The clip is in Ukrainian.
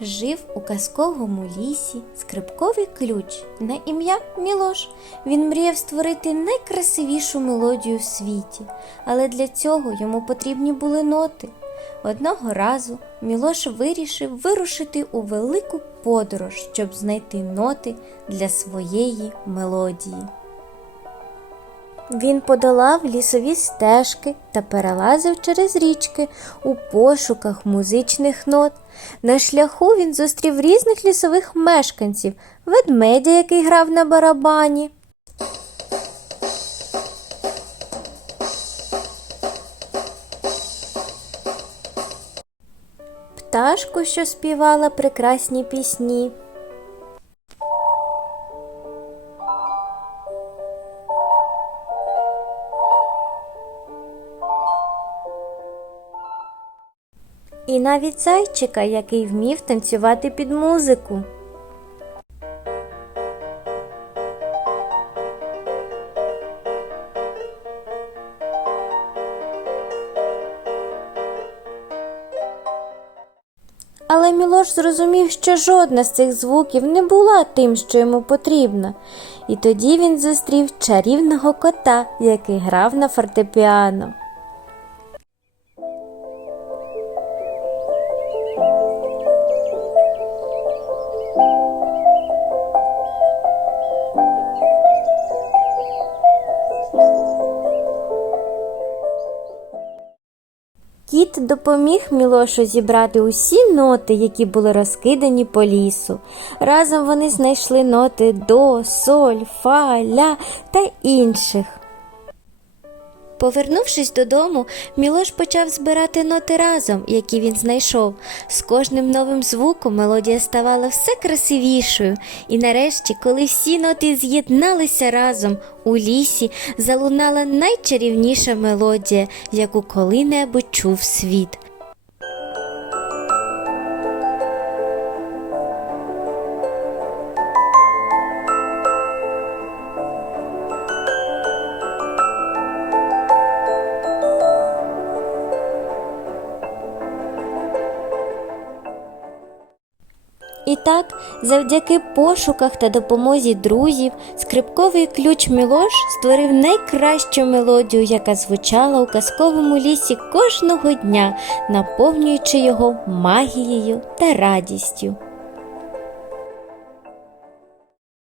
Жив у казковому лісі скрипковий ключ на ім'я Мілош. Він мріяв створити найкрасивішу мелодію в світі, але для цього йому потрібні були ноти. Одного разу Мілош вирішив вирушити у велику подорож, щоб знайти ноти для своєї мелодії. Він подолав лісові стежки та перелазив через річки у пошуках музичних нот. На шляху він зустрів різних лісових мешканців, ведмедя, який грав на барабані. Пташку, що співала прекрасні пісні. І навіть зайчика, який вмів танцювати під музику. Але Мілош зрозумів, що жодна з цих звуків не була тим, що йому потрібно. І тоді він зустрів чарівного кота, який грав на фортепіано. Кіт допоміг Мілошу зібрати усі ноти, які були розкидані по лісу. Разом вони знайшли ноти до, соль, фа, ля та інших. Повернувшись додому, Мілош почав збирати ноти разом, які він знайшов. З кожним новим звуком мелодія ставала все красивішою, і нарешті, коли всі ноти з'єдналися разом, у лісі залунала найчарівніша мелодія, яку коли-небудь чув світ. І так, завдяки пошуках та допомозі друзів, скрипковий ключ Мілош створив найкращу мелодію, яка звучала у казковому лісі кожного дня, наповнюючи його магією та радістю.